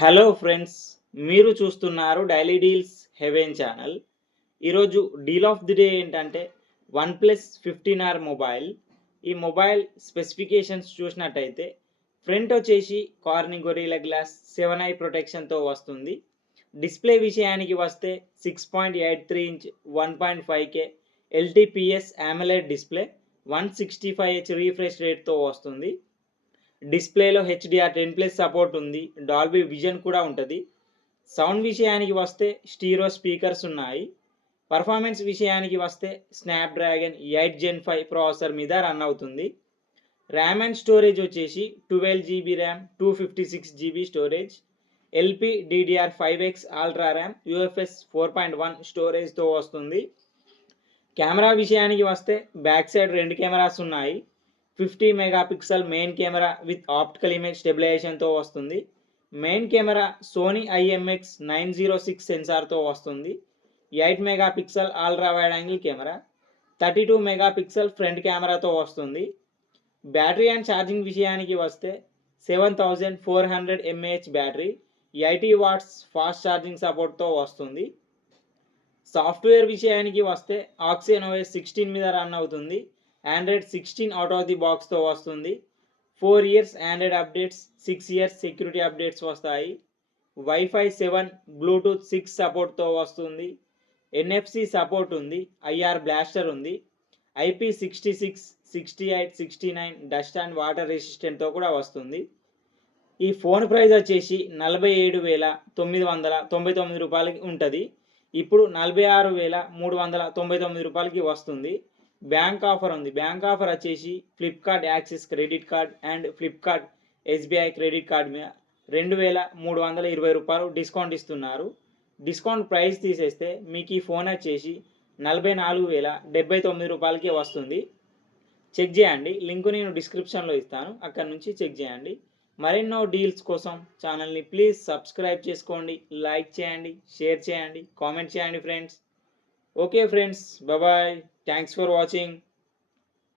Hello friends, మీరు చూస్తున్నారు daily deals heaven channel. ఈరోజు డీల్ ఆఫ్ ది డే ఏంటంటే OnePlus 15R మొబైల్. ఈ మొబైల్ స్పెసిఫికేషన్స్ చూసినట్టయితే ఫ్రంట్ వచ్చేసి కార్నింగ్ గొరిల్లా గ్లాస్ 7i ప్రొటెక్షన్తో వస్తుంది. డిస్ప్లే విషయానికి వస్తే 6.83 inch 1.5K LTPS AMOLED display 165Hz refresh రేట్తో వస్తుంది. డిస్ప్లేలో HDR10+ సపోర్ట్ ఉంది. డాల్బీ విజన్ కూడా ఉంటుంది. సౌండ్ విషయానికి వస్తే స్టీరో స్పీకర్స్ ఉన్నాయి. పర్ఫార్మెన్స్ విషయానికి వస్తే స్నాప్డ్రాగన్ 8 Gen 5 ప్రాసెసర్ మీద రన్ అవుతుంది. ర్యామ్ అండ్ స్టోరేజ్ వచ్చేసి 12GB RAM, 256GB storage, LPDDR5X ultra RAM, UFS 4.1 స్టోరేజ్తో వస్తుంది. కెమెరా విషయానికి వస్తే బ్యాక్ సైడ్ 2 కెమెరాస్ ఉన్నాయి. 50 megapixel main camera with optical image స్టెబిలైజేషన్తో వస్తుంది. మెయిన్ కెమెరా సోనీ IMX906 సెన్సార్తో వస్తుంది. 8 megapixel ultra wide angle camera, 32 megapixel front కెమెరాతో వస్తుంది. బ్యాటరీ అండ్ ఛార్జింగ్ విషయానికి వస్తే 7400 mAh battery, 80 watts fast charging సపోర్ట్తో వస్తుంది. సాఫ్ట్వేర్ విషయానికి వస్తే ఆక్సిజన్ OS 16 మీద రన్ అవుతుంది. Android 16 అవుట్ ఆఫ్ ది బాక్స్తో వస్తుంది. 4 years Android updates, 6 years security updates వస్తాయి. Wi-Fi 7, Bluetooth 6 సపోర్ట్తో వస్తుంది. NFC సపోర్ట్ ఉంది. IR బ్లాస్టర్ ఉంది. IP66, 68, 69 డస్ట్ అండ్ వాటర్ రెసిస్టెంట్తో కూడా వస్తుంది. ఈ ఫోన్ ప్రైస్ వచ్చేసి 47,999 రూపాయలకి ఉంటుంది. ఇప్పుడు 46,399 రూపాయలకి వస్తుంది. బ్యాంక్ ఆఫర్ ఉంది. బ్యాంక్ ఆఫర్ వచ్చేసి Flipkart axis credit card and Flipkart SBI credit card మీద 2,320 రూపాయలు డిస్కౌంట్ ఇస్తున్నారు. డిస్కౌంట్ ప్రైస్ తీసేస్తే మీకు ఈ ఫోన్ వచ్చేసి 44,079 రూపాయలకి వస్తుంది. చెక్ చేయండి. లింక్ నేను డిస్క్రిప్షన్లో ఇస్తాను, అక్కడ నుంచి చెక్ చేయండి. మరెన్నో డీల్స్ కోసం ఛానల్ని ప్లీజ్ సబ్స్క్రైబ్ చేసుకోండి, లైక్ చేయండి, షేర్ చేయండి, కామెంట్ చేయండి friends. Okay friends, bye. Thanks for watching.